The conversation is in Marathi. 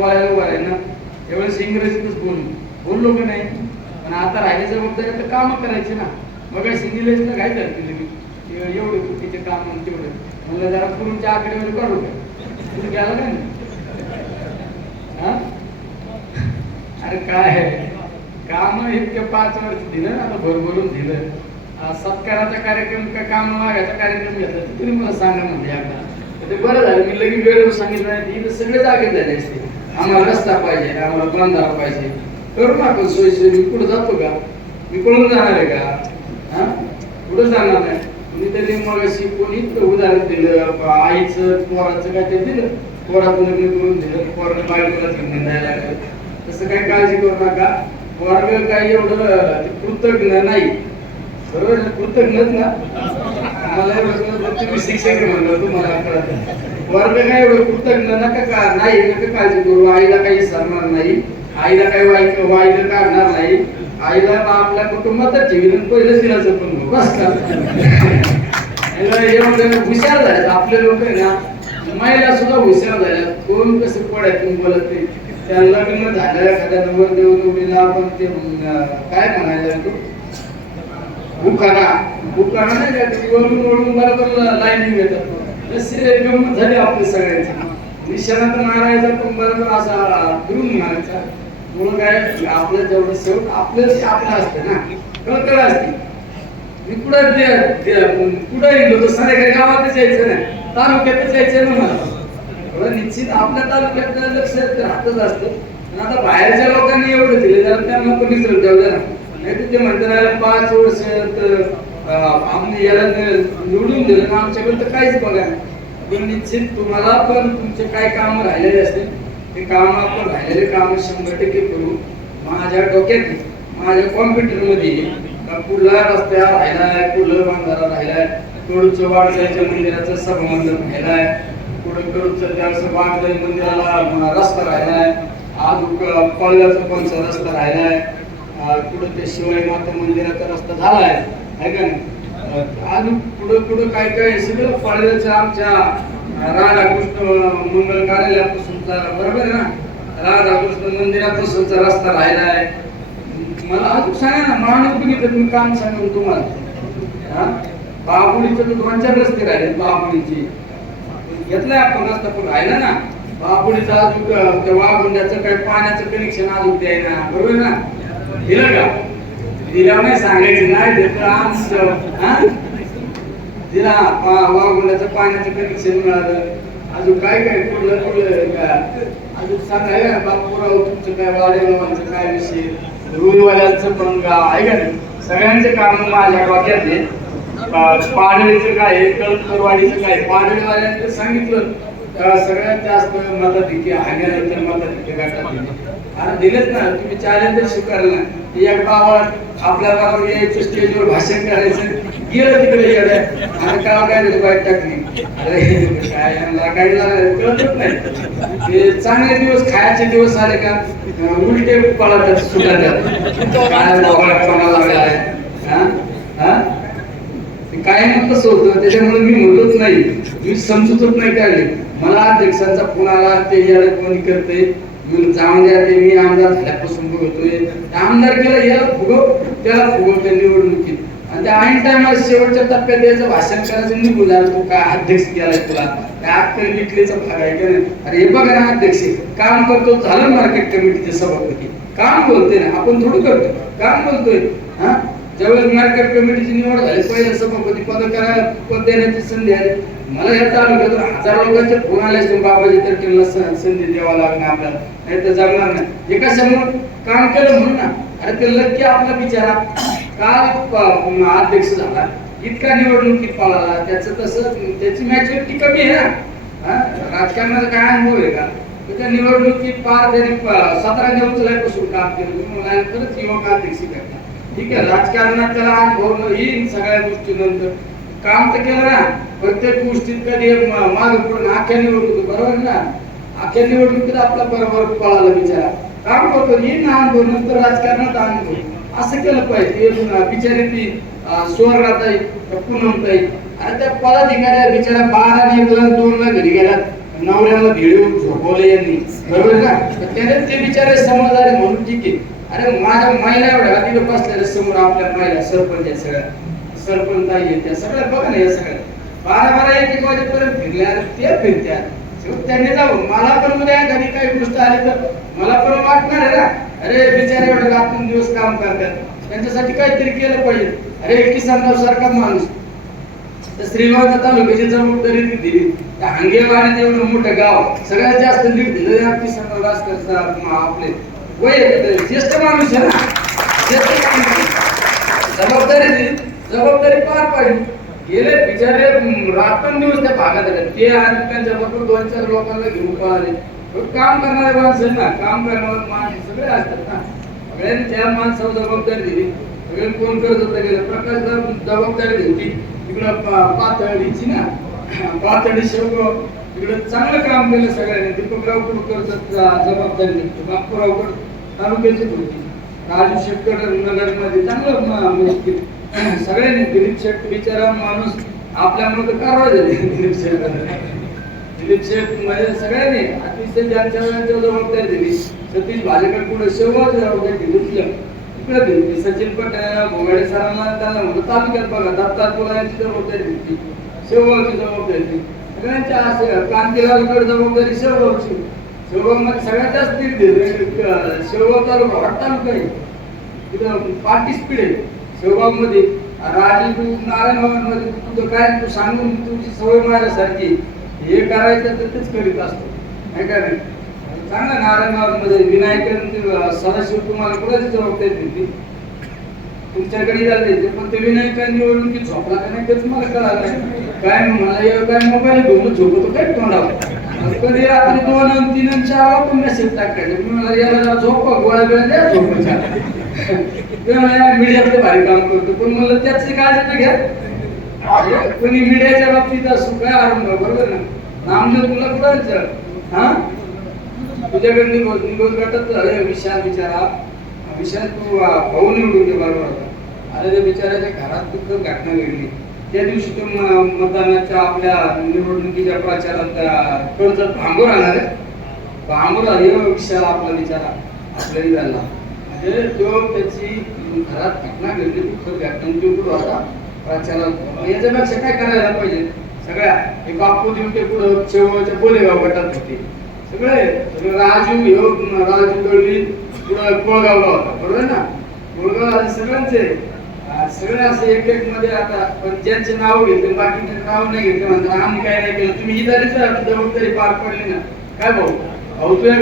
बोलायला उभा आहे ना त्यावेळेस इंग्रजीतच बोललो की नाही. पण आता राहिली जबाबदारी तर काम करायची ना. मग इंग्लिशला काय करतील मी एवढे चुकीचे काम तेवढे म्हणलं जरा पूर्वीच्या आकडेवारी काढू का तुम्ही गेला का नाही. अरे काय काम इतके 5 वर्ष दिलं आता भरभरून दिलं. सत्काराचा कार्यक्रम का काम मागायचा कार्यक्रम घेतला तरी मला सांगा म्हणजे एकदा ते बरं झालं. मी लगेच वेळेवर सांगितलं नाही इथं सगळे जागे झाले असते. आम्हाला रस्ता पाहिजे आम्हाला बंधारा पाहिजे करू ना आपण सोयीसोयी. मी कुठं जातो का मी पळून जाणार आहे का कुठं जाणार नाही. मी तरी मग अशी कोणी उदाहरण दिलं आईचं पोराचं काय ते दिलं पोराचं लग्न करून दिलं पोरानं बायकोला घेऊन द्यायला लागलं. तसं काही काळजी करू नका. वर्ग काही एवढं कृतज्ञ नाही बरोबर कृतज्ञच ना. मला एवढं तुम्ही शिक्षक म्हणलं तुम्हाला कळत वर्ग काय एवढं कृतज्ञ नका का नाही नका काळजी करू. आईला काही सरणार नाही आईला काही वाईट काढणार नाही. आईला आपल्या कुटुंबातच ठेवीन पहिलं तिला जपून बस का. एवढं हुशार झाले आपले लोक आहे ना. महिला सुद्धा हुशार झाल्या. कोण कसं पडायचं बोलत ते त्या लग्न झालं एखाद्या नवर देवडीला आपण ते काय म्हणायला बुखाना नाही का वळून वळून बरोबर लाईन घेतात. तशी गंमत झाली आपली सगळ्यांची. निशाणात मारायचा पण बरोबर असा फिरून मारायचा. म्हणून काय आपलं जेवढं शेवट आपलं आपलं असतं ना कळकळ असते. मी कुठं गेलो तर संध्याकाळी गावातच यायचं नाही तालुक्यातच यायचं ना मला. निश्चित आपल्या तालुक्यात लक्ष राहतच असतं. आता बाहेरच्या लोकांनी एवढं दिले जरा त्यांना पण विसरून जाऊ द्या ना. नाही ते म्हणतात 5 वर्ष तर आम्ही याला निवडून दिलं ना आमच्याकडे तर काहीच बघा नाही. पण निश्चित तुम्हाला पण तुमचे काय काम राहिलेले असतील ते काम आपण राहिलेले काम 100% करू. माझ्या डोक्यात माझ्या कॉम्प्युटरमध्ये कुठला रस्त्या राहिलाय कुठलं बंधारा राहिलाय कडूचं वाडजाईच्या मंदिराचं सभामंडप राहिलाय पुढे कडूचं त्या वाडजाई मंदिराला रस्ता राहिलाय. आज पळव्याचा पंच रस्ता राहिलाय. पुढे ते शिवाई माता मंदिराचा रस्ता झालाय आहे का नाही. अजून पुढं काय काय सगळं पळव्याचं आमच्या राधाकृष्ण मंगल कार्यालयापासूनचा बरोबर आहे ना राधाकृष्ण मंदिरापासूनचा रस्ता राहिलाय. मला अजून सांगा ना मानवपणीचं तुम्ही काम सांगून तुम्हाला बाबुडीचं तर 2-4 रस्ते राहिले. बाबुडीची घेतलाय आपण रस्ता पण राहिला ना. बाबुडीचं अजून त्या वाघुंड्याचं काय पाण्याचं कनेक्शन अजून द्यायला बरोबर ना. दिलं का दिला नाही सांगायचं नाही देत आमचं दिला वाघुंड्याचं पाण्याचं कनेक्शन मिळालं. अजून काय काय कुठलं अजून सांगाय बापूराव तुमचं काय वाडेगावांचं काय विषय रुईवाल्यांचं पण गाव आहे का नाही. सगळ्यांचे काम माझ्या डोक्यात आहे. पाडळीचं काय कळकरवाडीचं काय पाडळीवाल्यांचं सांगितलं सगळ्यात जास्त मताधिक्य हागेनंतर मताधिक्य गाठात आणि दिलेच ना. तुम्ही चॅलेंज स्वीकारलं ना एक गावात आपल्या गावावर यायचं स्टेजवर भाषण करायचं गेलं तिकडे येड्या आणि काय काय बाईट टाकली. अरे काय लागायला कळतच नाही. ते चांगले दिवस खायचे दिवस आले का उलटे पळतात सुटातात काय कोणाला लागला आहे काय मग कसं होतं. त्याच्यामुळे मी म्हणतच नाही मी समजतच नाही काय. मला अध्यक्षांचा फोन आला ते याला कोणी करते जाऊन द्या ते मी आमदार झाल्यापासून बघतोय आमदार केलं याला फुगव त्याला फुगवत्या निवडणुकीत आणि त्या ऐन टायमाला शेवटच्या टप्प्यात द्यायचं भाषण करायचं निघून झालं. तू काय अध्यक्ष केलाय तुला त्या अख्खं विकलीचा भाग आहे का नाही. अरे हे बघा ना अध्यक्ष काम करतो झालं मार्केट कमिटीचे सभापती काम बोलतोय ना आपण थोडं करतो काम बोलतोय. हा ज्यावेळेस मार्केट कमिटीची निवड झाली पहिल्या सभापती पद करायला पद देण्याची संधी आली. मला या तालुक्यातून 1000 लोकांचे फोन आले असते बाबाजी तर त्यांना संधी द्यावा लागणार आपल्याला नाही तर जगणार नाही. हे कशामुळे काम केलं म्हणून ना. अरे ते लक्की आपला बिचारा काल अध्यक्ष झाला इतका निवडणुकीत पळाला त्याचं तसं त्याची मॅच्युरिटी कमी आहे ना. राजकारणाचा काय अनुभव आहे का. त्या निवडणुकीत पार त्यांनी 17 दिवसापासून काम केलं. मला खरंच युवक अध्यक्ष करतात ठीक आहे. राजकारणात त्याला अनुभव येईल सगळ्या गोष्टीनंतर काम तर केलं ना. प्रत्येक गोष्टीत कधी माग पुढे अख्ख्या निवडणूक बरोबर ना. अख्ख्या निवडणुकीत आपला बरोबर पळाला बिचारा काम करतो येईल ना अनुभव नंतर राजकारणात अनुभव असं केलं पाहिजे. बिचारी ती स्वर्गाताई पूनमताई आणि त्या पदाधिकाऱ्या बिचारा 12 आणि 1 ला 2 ला घरी गेला नवऱ्याला भिडून झोपवले यांनी बरोबर ना. तर त्याने ते बिचारे समजदार म्हणून ठीक आहे. अरे माझ्या महिला एवढ्या तिथे बसलेल्या समोर आपल्या महिला सरपंच आहेत, सगळ्या सरपंच आहेत त्या सगळ्या बघा ना, या सगळ्या 12-12 1-1 वाजेपर्यंत फिरल्या. अरे ते फिरत्यात त्यांनी जाऊन मला पण उद्या घरी काही गोष्ट आली तर मला पण वाटणार आहे ना, अरे बिचारे एवढं रात्रंदिवस काम करतात, त्यांच्यासाठी काहीतरी केलं पाहिजे. अरे किसनराव सारखा माणूस तर श्रीगोंदा तालुक्याची जबाबदारी दिली, त्या हांगेवाडीत एवढं मोठं गाव सगळ्यात जास्त लीड दिलं या किसनराव रासकर आपले वय ज्येष्ठ माणूस आहे ना, ज्येष्ठ माणूस जबाबदारी दिली, जबाबदारी पार पाडली. गेले बिचारे रात्रंदिवस त्या भागात आले ते आणि त्यांच्या बरोबर 2-4 लोकांना घेऊन पळाले. काम करणारे माणसं ना, काम करणारे माणसं सगळे असतात ना, सगळ्यांनी त्या माणसावर जबाबदारी दिली. सगळे कोण करत होतं गेलं प्रकाश जबाबदारी दिली. तिकडं पातळीची ना, पातळी शेवगाव तिकडे चांगलं काम केलं सगळ्यांनी. दीपकराव कुलकर्णी जबाबदारी दिली, बापूराव तालुक्याची होती, राजू शेट्टी नगरमध्ये चांगलं सगळ्यांनी. दिलीप शेट्टी बिचारा माणूस आपल्यामुळे कारवाई झाली. दिलीप शेट्टी म्हणजे सगळ्यांनी अतिशय ज्यांच्या जबाबदारी दिली. सतीश भालेकर पुढे शेवगाव जबाबदारी दिली, तिकडे दिली. सचिन पटेल भोगाडे सरांना त्यांना म्हणतो तालुक्यात बघा दत्तात तुला यांची जबाबदारी दिली, शेवगावची जबाबदारी दिली. सगळ्यांच्या असे कांतीलालकडे जबाबदारी शेवगावची. शेवगावमध्ये सगळ्यात जास्त शेवगाव तालुका हॉट तालुका आहे, तिथं पार्टी स्पीड आहे. शेवगाव मध्ये राजीव नारायणगावांमध्ये तुझं काय तू सांगून तुझी सवय माझ्यासारखी हे करायचं तर तेच करीत असतो, नाही का नाही. चांगला नारायणगावांमध्ये विनायकांची सदाशिव तुम्हाला कुणाची जबाबदारी दिली तुमच्याकडे झाले, पण ते विनायकांनी निवडणुकीत झोपला का नाही तेच मला कळालं नाही. काय मला काय मोबाईल घेऊन झोपतो काय तोंडावर, कधी रात्री 2 आणि 3 आणि 4 वाजता मेसेज टाकायचे. मला याला झोपा गोळ्या वेळा द्या झोपायच्या. मीडियातले भारी काम करतो, पण मला त्याची काळजी तर घ्या. कोणी मीडियाच्या बाबतीत असू काय आरंभ बरोबर ना, नामदेव तुला कुणाचं हा तुझ्याकडे निघोज गटात विशाल बिचारा, विशाल तू भाऊ निवडून दे बरोबर होता. अरे त्या बिचाराच्या घरात दुःख घटना घडली त्या दिवशी तो मतदानाच्या आपल्या निवडणुकीच्या प्रचारात कर्जत भांबूर राहणार आहे, भांबूर विशाल आपला बिचारा आपल्याही झाला. म्हणजे तो त्याची घरात घटना घडली दुःखद घटना, तो कुठं होता प्रचारात. याच्यापेक्षा काय करायला पाहिजे, सगळ्या एक बापू दिवटे पुढं शेवगावच्या बोलेगाव गटात होते सगळे. राजू दळवी पुढं कोळगावला होता बरोबर ना, कोळगाव सगळ्यांचे सगळे असे एक मध्ये. आता पण ज्यांचे नाव घेतले बाकीचे नाव नाही घेतले म्हणतात आम्ही काय नाही केलं, तुम्ही ही जबाबदारी पार पडली ना. काय भाऊ तुझ्या